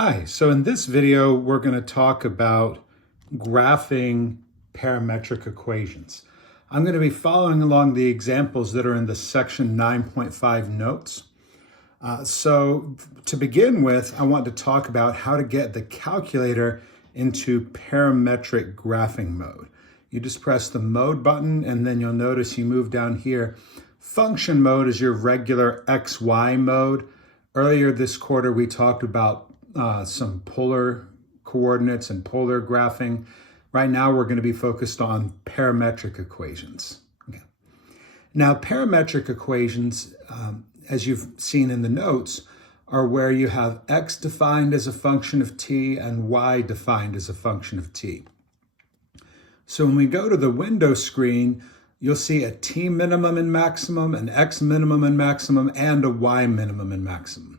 Hi, so in this video, we're going to talk about graphing parametric equations. I'm going to be following along the examples that are in the section 9.5 notes. So to begin with, I want to talk about how to get the calculator into parametric graphing mode. You just press the mode button and then you'll notice you move down here. Function mode is your regular XY mode. Earlier this quarter, we talked about some polar coordinates and polar graphing. Right now, we're going to be focused on parametric equations. Okay. Now, parametric equations, as you've seen in the notes, are where you have x defined as a function of t and y defined as a function of t. So when we go to the window screen, you'll see a t minimum and maximum, an x minimum and maximum, and a y minimum and maximum.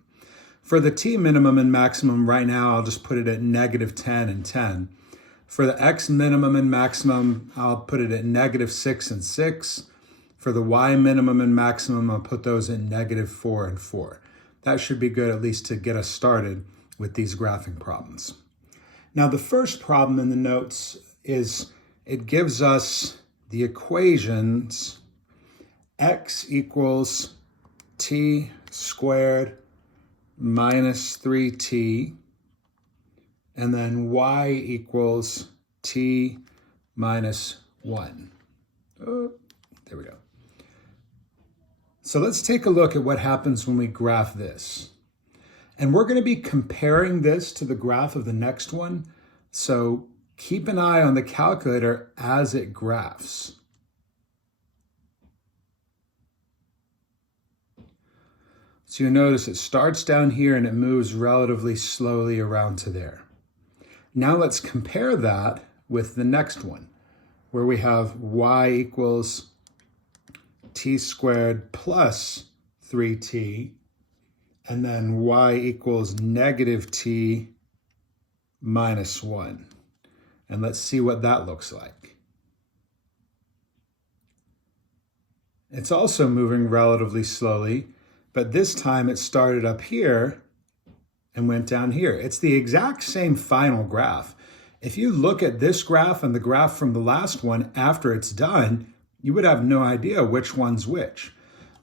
For the t minimum and maximum right now, I'll just put it at -10 and 10. For the x minimum and maximum, I'll put it at -6 and 6. For the y minimum and maximum, I'll put those at -4 and 4. That should be good at least to get us started with these graphing problems. Now, the first problem in the notes is it gives us the equations x equals t squared minus 3t, and then y equals t minus 1. Oh, there we go. So let's take a look at what happens when we graph this. And we're going to be comparing this to the graph of the next one. So keep an eye on the calculator as it graphs. So you notice it starts down here and it moves relatively slowly around to there. Now let's compare that with the next one, where we have y equals t squared plus 3t, and then y equals -t minus 1. And let's see what that looks like. It's also moving relatively slowly, but this time it started up here and went down here. It's the exact same final graph. If you look at this graph and the graph from the last one after it's done, you would have no idea which one's which.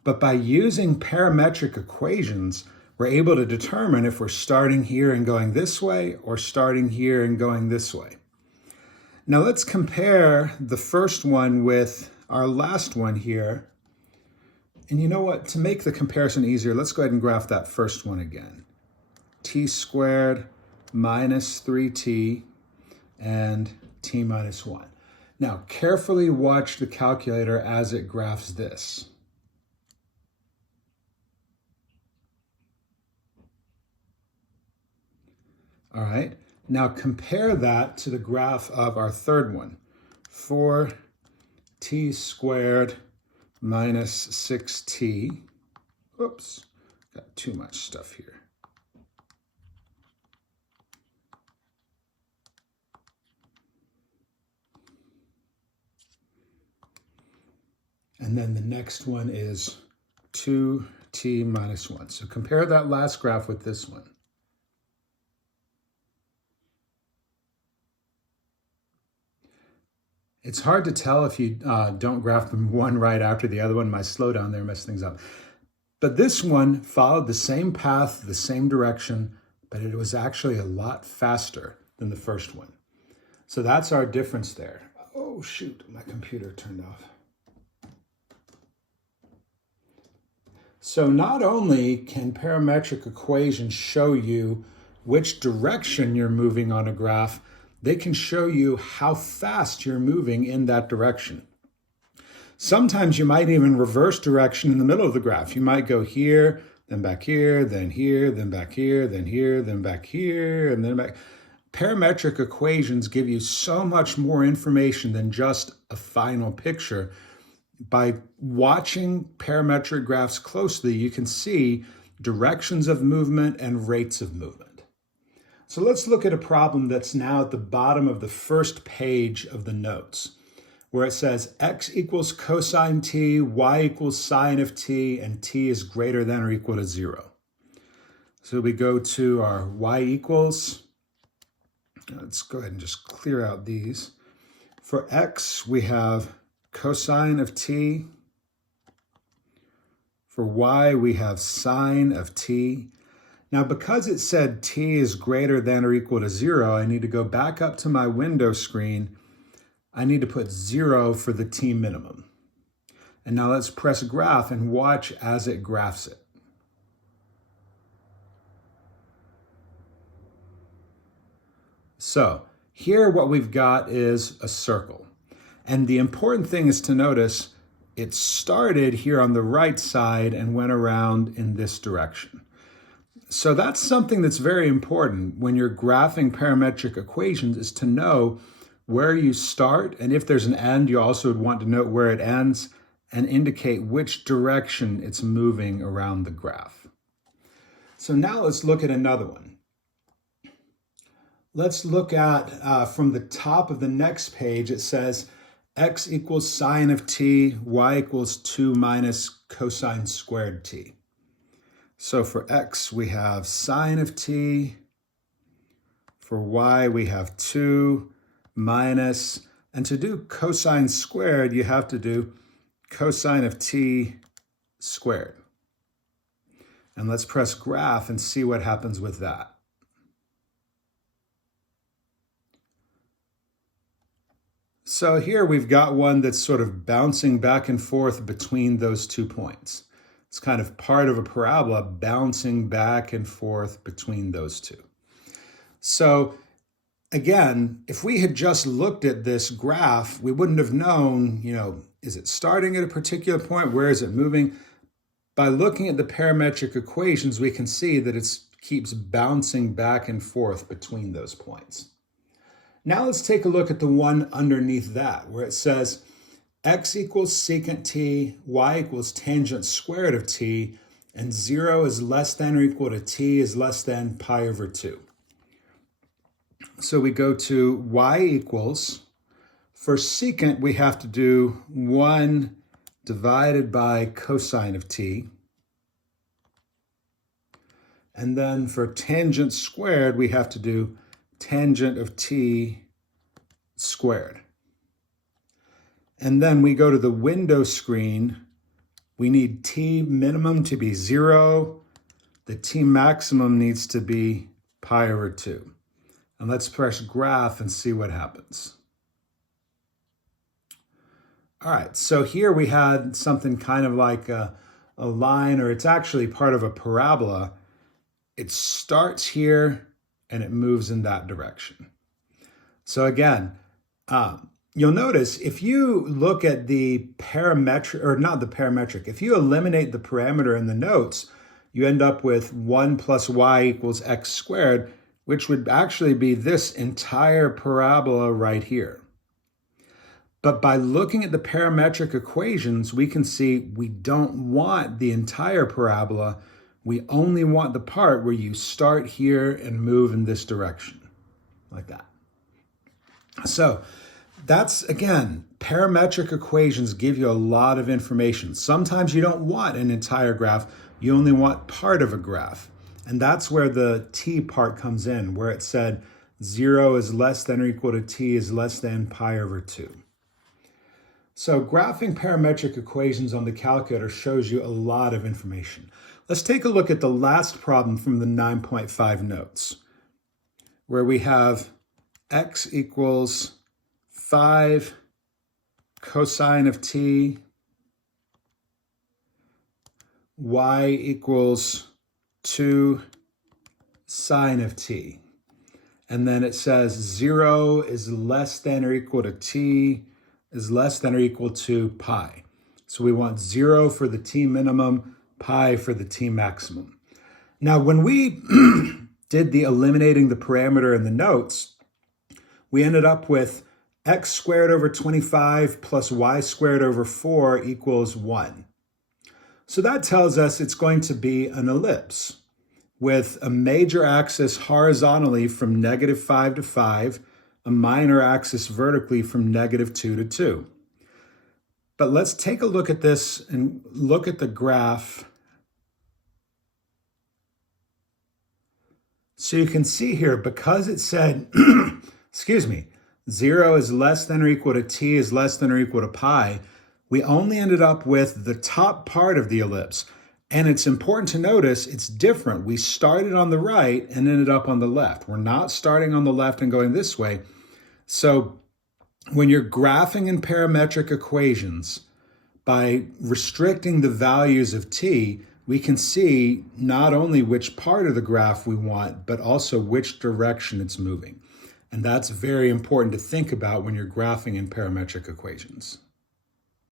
But by using parametric equations, we're able to determine if we're starting here and going this way or starting here and going this way. Now let's compare the first one with our last one here. And you know what? To make the comparison easier, let's go ahead and graph that first one again. T squared minus 3t and t minus 1. Now, carefully watch the calculator as it graphs this. All right, now compare that to the graph of our third one. 4t squared minus 6t. Oops, got too much stuff here. And then the next one is 2t minus 1. So compare that last graph with this one. It's hard to tell if you don't graph them one right after the other one. My slowdown there messed things up. But this one followed the same path, the same direction, but it was actually a lot faster than the first one. So that's our difference there. Oh, shoot, my computer turned off. So not only can parametric equations show you which direction you're moving on a graph, they can show you how fast you're moving in that direction. Sometimes you might even reverse direction in the middle of the graph. You might go here, then back here, then here, then back here, then here, then back here, and then back. Parametric equations give you so much more information than just a final picture. By watching parametric graphs closely, you can see directions of movement and rates of movement. So let's look at a problem that's now at the bottom of the first page of the notes, where it says x equals cosine t, y equals sine of t, and t is greater than or equal to 0. So we go to our y equals. Let's go ahead and just clear out these. For x, we have cosine of t. For y, we have sine of t. Now, because it said t is greater than or equal to 0, I need to go back up to my window screen. I need to put 0 for the t minimum. And now let's press graph and watch as it graphs it. So here what we've got is a circle. And the important thing is to notice it started here on the right side and went around in this direction. So that's something that's very important when you're graphing parametric equations, is to know where you start, and if there's an end, you also would want to note where it ends and indicate which direction it's moving around the graph. So now let's look at another one. Let's look at, from the top of the next page, it says x equals sine of t, y equals 2 minus cosine squared t. So for x, we have sine of t. For y, we have 2 minus, and to do cosine squared, you have to do cosine of t squared. And let's press graph and see what happens with that. So here we've got one that's sort of bouncing back and forth between those 2 points. It's kind of part of a parabola bouncing back and forth between those two. So again, if we had just looked at this graph, we wouldn't have known, is it starting at a particular point? Where is it moving? By looking at the parametric equations, we can see that it keeps bouncing back and forth between those points. Now let's take a look at the one underneath that, where it says x equals secant t, y equals tangent squared of t, and 0 is less than or equal to t is less than pi over 2. So we go to y equals, for secant, we have to do 1 divided by cosine of t. And then for tangent squared, we have to do tangent of t squared. And then we go to the window screen. We need t minimum to be 0. The t maximum needs to be pi over 2. And let's press graph and see what happens. All right, so here we had something kind of like a line, or it's actually part of a parabola. It starts here and it moves in that direction. So again, you'll notice if you look at the parametric, or not the parametric, if you eliminate the parameter in the notes, you end up with 1 plus y equals x squared, which would actually be this entire parabola right here. But by looking at the parametric equations, we can see we don't want the entire parabola. We only want the part where you start here and move in this direction, like that. So that's, again, parametric equations give you a lot of information. Sometimes you don't want an entire graph, you only want part of a graph. And that's where the t part comes in, where it said 0 is less than or equal to t is less than pi over 2. So graphing parametric equations on the calculator shows you a lot of information. Let's take a look at the last problem from the 9.5 notes, where we have x equals 5 cosine of t, y equals 2 sine of t. And then it says 0 is less than or equal to t is less than or equal to pi. So we want 0 for the t minimum, pi for the t maximum. Now, when we did the eliminating the parameter in the notes, we ended up with x squared over 25 plus y squared over 4 equals 1. So that tells us it's going to be an ellipse with a major axis horizontally from -5 to 5, a minor axis vertically from -2 to 2. But let's take a look at this and look at the graph. So you can see here, because it said, excuse me, 0 is less than or equal to t is less than or equal to pi, we only ended up with the top part of the ellipse. And it's important to notice it's different. We started on the right and ended up on the left. We're not starting on the left and going this way. So when you're graphing in parametric equations, by restricting the values of t, we can see not only which part of the graph we want, but also which direction it's moving. And that's very important to think about when you're graphing in parametric equations.